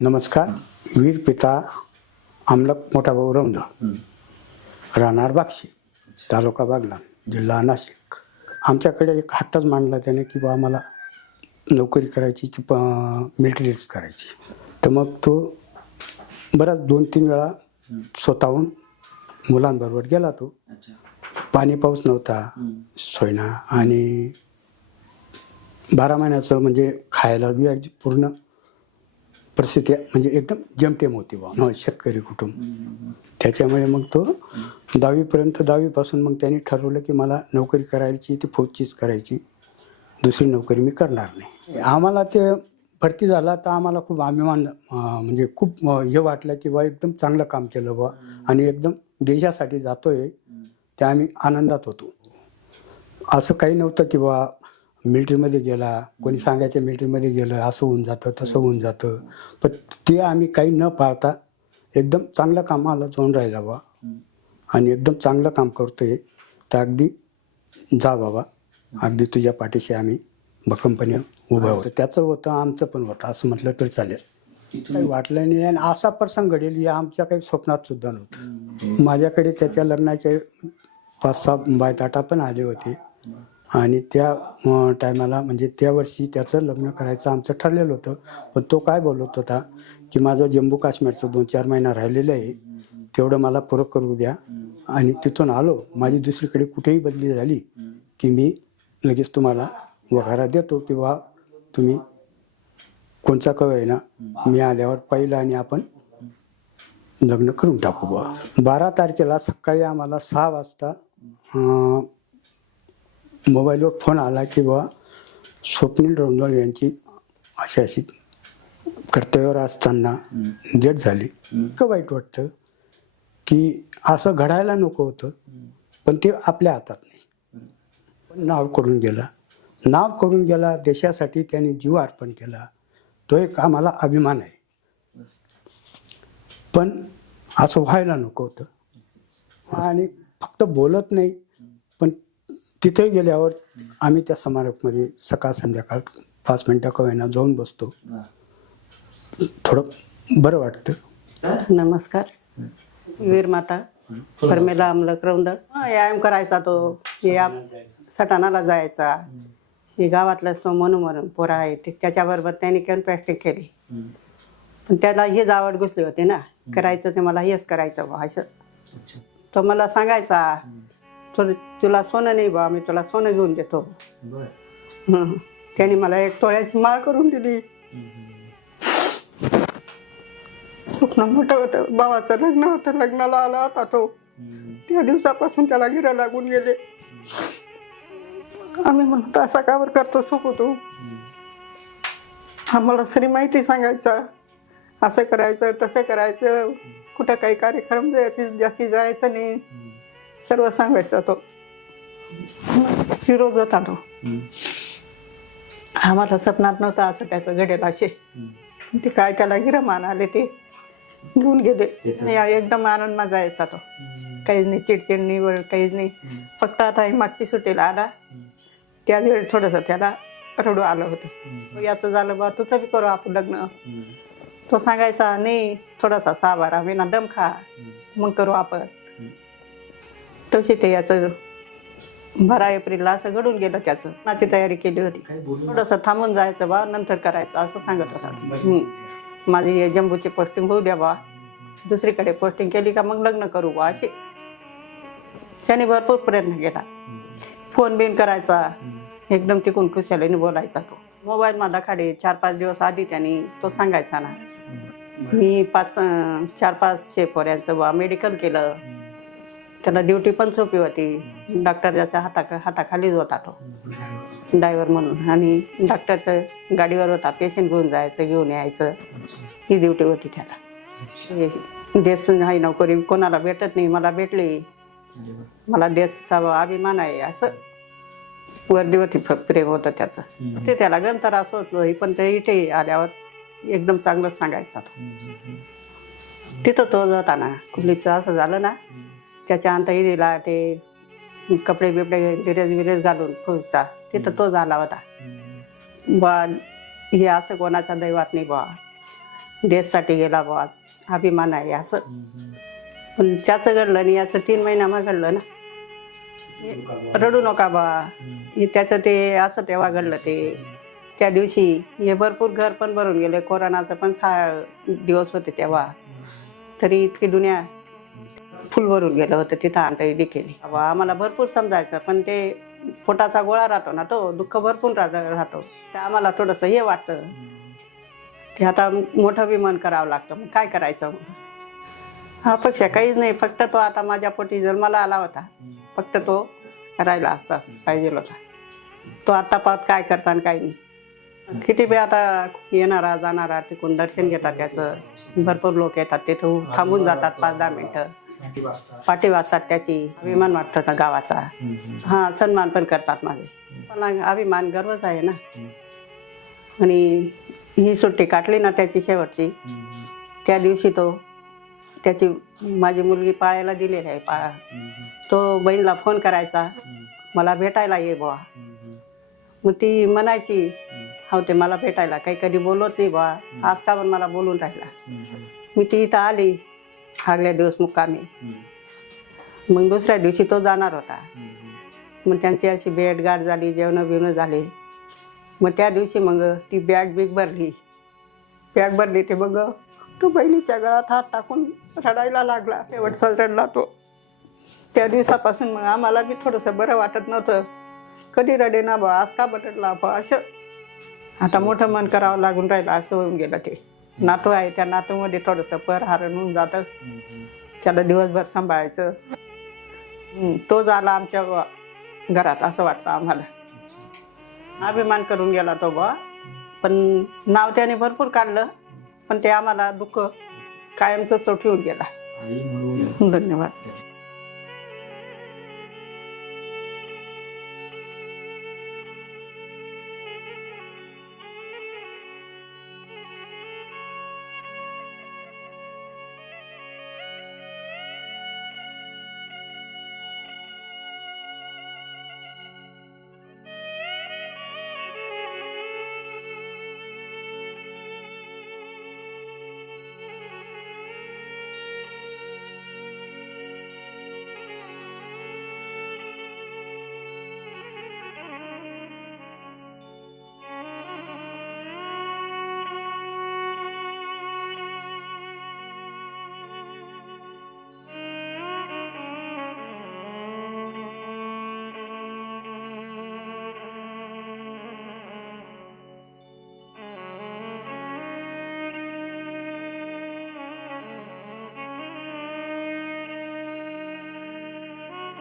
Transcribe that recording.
नमस्कार वीर पिता अमलक मोठा भाऊ रौंद. राहणार बागशी तालुका बागलाण जिल्हा नाशिक. आमच्याकडे एक हट्टच मांडला त्याने की बा आम्हाला नोकरी करायची ती मिलिटरीज करायची. तर मग तो बराच दोन तीन वेळा स्वतःहून मुलांबरोबर गेला तो. पाणी पाऊस नव्हता सोयना आणि बारा महिन्याचं म्हणजे खायला बी पूर्ण परिस्थिती म्हणजे एकदम जमटेम होती बा हो, शेतकरी कुटुंब. त्याच्यामुळे मग तो दहावीपर्यंत दहावीपासून मग त्यांनी ठरवलं की मला नोकरी करायची ती फौजचीच करायची. दुसरी नोकरी मी करणार नाही. आम्हाला ते भरती झाला तर आम्हाला खूप अभिमान म्हणजे खूप हे वाटलं की बा एकदम चांगलं काम केलं बा आणि एकदम देशासाठी जातोय ते आम्ही आनंदात होतो. असं काही नव्हतं की बा मिलिटरीमध्ये गेला कोणी सांगायचं मिलिटरीमध्ये गेलं असं होऊन जातं तसं होऊन जातं. पण ते आम्ही काही न पाळता एकदम चांगल्या कामाला जाऊन राहिला बा आणि एकदम चांगलं काम करतोय. तर अगदी जा बाबा. अगदी तुझ्या पाठीशी आम्ही भक्कमपणे उभं होतो त्याचं होतं आमचं पण होतं. असं म्हटलं तरी चालेल. काही वाटलं नाही. आणि असा प्रसंग घडेल या आमच्या काही स्वप्नात सुद्धा नव्हतं. माझ्याकडे त्याच्या लग्नाचे पाच सहा बायताटा पण आले होते. आणि त्या टायमाला म्हणजे त्या वर्षी त्याचं लग्न करायचं आमचं ठरलेलं होतं. पण तो काय बोलत होता की माझं जम्मू काश्मीरचं दोन चार महिना राहिलेलं आहे तेवढं मला पुरं करू द्या. आणि तिथून आलो. माझी दुसरीकडे कुठेही बदली झाली की मी लगेच तुम्हाला वगारा देतो किंवा तुम्ही कोणचा कव आहे ना मी आल्यावर पहिलं आणि आपण लग्न करून टाकू बुवा. बारा तारखेला सकाळी आम्हाला सहा वाजता मोबाईलवर फोन आला की बुवा स्वप्नील रोंदळ यांची अशी अशी कर्तव्यावर असताना डेट झाली. इतकं वाईट वाटतं की असं घडायला नको होतं पण ते आपल्या हातात नाही. पण नाव करून गेला. नाव करून गेला देशासाठी त्यांनी जीव अर्पण केला. तो एक आम्हाला अभिमान आहे. पण असं व्हायला नको होतं. आणि फक्त बोलत नाही पण तिथे गेल्यावर आम्ही त्या समारंभमध्ये सकाळ संध्याकाळ पाच मिनटं का होईना जाऊन बसतो. थोडं बरं वाटतं. नमस्कार. वीर माता परमेला अमलक रौंद. व्यायाम करायचा तो. या सटाणाला जायचा. हे. गावातलाच तो म्हणून म्हणून पोरा आहे. त्याच्याबरोबर त्यांनी केवळ प्रॅक्टिस केली. पण त्याला हेच आवड घुसली होती ना. करायचं ते मला हेच करायचं असं. तो मला सांगायचा तुला तुला सोनं नाही बा मी तुला सोनं घेऊन देतो. हं. त्याने मला एक तोळ्याची माळ करून दिली. स्वप्न मोठं होतं. भावाचं लग्न होतं लग्नाला आला होता तो. त्या दिवसापासून त्याला गिरा लागून गेले. आम्ही म्हणतो असा कावर करतो सुख होतो? आम्हाला सरी माहिती सांगायचा. असं करायचं तसं करायचं. कुठं काही कार्यक्रम जायचे जास्ती जायचं नाही. सर्व सांगायचा तो. फिरोज होता तो. आम्हाला स्वप्नात नव्हतं असं त्याचं घडेल असे ते काय त्याला गिरमान आले ते घेऊन गेले. या एकदम आनंद माझा यायचा तो काहीच नाही चिडचिड नाही वर काहीच नाही. फक्त आता मागची सुट्टीला आला. त्याच वेळी थोडंसं त्याला रडू आलं होतं. याचं झालं बा तुझं बी करू आपण लग्न. तो सांगायचा नाही थोडासा सहा बारा महिना दम खा. मग करू आपण. तशी ते याचं बारा एप्रिलला असं घडून गेलं त्याचं. नाची तयारी केली होती. थोडंसं थांबून जायचं बा नंतर करायचं असं सांगत होता. माझी हे जम्बूची पोस्टिंग होऊ द्या बा. दुसरीकडे पोस्टिंग केली का मग लग्न करू बा असे त्याने भरपूर प्रयत्न केला. फोन बिन करायचा. एकदम तिकून खुशालीने बोलायचा तो. मोबाईल मला खाली चार पाच दिवस आधी त्यांनी तो सांगायचा ना. मी पाच चार पाचशे पोऱ्यांचं बा मेडिकल केलं. त्याला ड्युटी पण सोपी होती. डॉक्टरच्या हाता हाताखालीच होता तो. ड्रायव्हर म्हणून. आणि डॉक्टरचं गाडीवर होता. पेशंट घेऊन जायचं घेऊन यायचं. ही ड्युटी होती त्याला. देश हाय नोकरी कोणाला भेटत नाही मला भेटली. मला देशचा अभिमान आहे असं. वर्दीवरती प्रेम होतं त्याचं. ते त्याला गंतर असं होतं पण ते इथे आल्यावर एकदम चांगलं सांगायचा. तो. तिथं तो होता ना कुलीचं असं झालं ना त्याच्या अंत दिला ते कपडे बिपडे ड्रेस बिरेस घालून फुलचा तिथं तो झाला होता. बा हे असं कोणाचा दैवात नाही बा देशसाठी गेला बा अभिमान आहे असं. पण त्याचं घडलं आणि याचं तीन महिना मग घडलं ना. रडू नका बा हे त्याचं ते असं तेव्हा घडलं ते. त्या दिवशी हे भरपूर घर पण भरून गेले. कोरोनाचं पण सहा दिवस होते तेव्हा. तरी इतकी दुनिया फुल भरून गेलं होतं तिथं आणता देखील. बा आम्हाला भरपूर समजायचं पण ते पोटाचा गोळा राहतो ना तो दुःख भरपूर राहतो. ते आम्हाला थोडंसं हे वाटतं. ते आता मोठं विमान करावं लागतं मग काय करायचं? मग अपेक्षा काहीच नाही फक्त तो आता माझ्या पोटी जन्माला आला होता. फक्त तो राहिला असता पाहिजे होता. तो आता पाहत काय करता आणि नाही. किती बी आता येणारा जाणारा तिकून दर्शन घेतात त्याचं. भरपूर लोक येतात तिथं थांबून जातात पाच दहा मिनटं. पाठी वाजतात. त्याची. अभिमान वाटतो ना गावाचा. हा सन्मान पण करतात माझे. पण अभिमान गर्वच आहे ना. आणि ही सुट्टी काढली ना त्याची शेवटची. त्या दिवशी तो त्याची माझी मुलगी पाळायला दिलेली आहे पाळा. तो बहिणीला फोन करायचा. मला भेटायला ये बुवा. मग ती म्हणायची हो ते मला भेटायला. काही कधी बोलत नाही बुवा. आज का पण मला बोलून राहिला? मी ती इथं आली. आगल्या दिवस मुक्कामी. मग दुसऱ्या दिवशी तो जाणार होता. मग त्यांची अशी भेटगाठ झाली जेवणं बिवणं झाले. मग त्या दिवशी मग ती बॅग बिग भरली. बॅग भरली ते मग तो बहिणीच्या गळात हात टाकून रडायला लागला. शेवटचा रडला तो. त्या दिवसापासून मग आम्हाला बी थोडंसं बरं वाटत नव्हतं. कधी रडे ना बा आज का बटडला बा असं. आता मोठं मन करावं लागून राहिलं असं होऊन गेलं ते. नातू आहे त्या नातूमध्ये थोडंसं पर हारण होऊन जातं. त्याला दिवसभर सांभाळायचं. तो झाला आमच्या घरात असं वाटतं आम्हाला. अभिमान करून गेला तो बा पण नाव त्याने भरपूर काढलं. पण ते आम्हाला दुःख कायमच तो ठेवून गेला. धन्यवाद.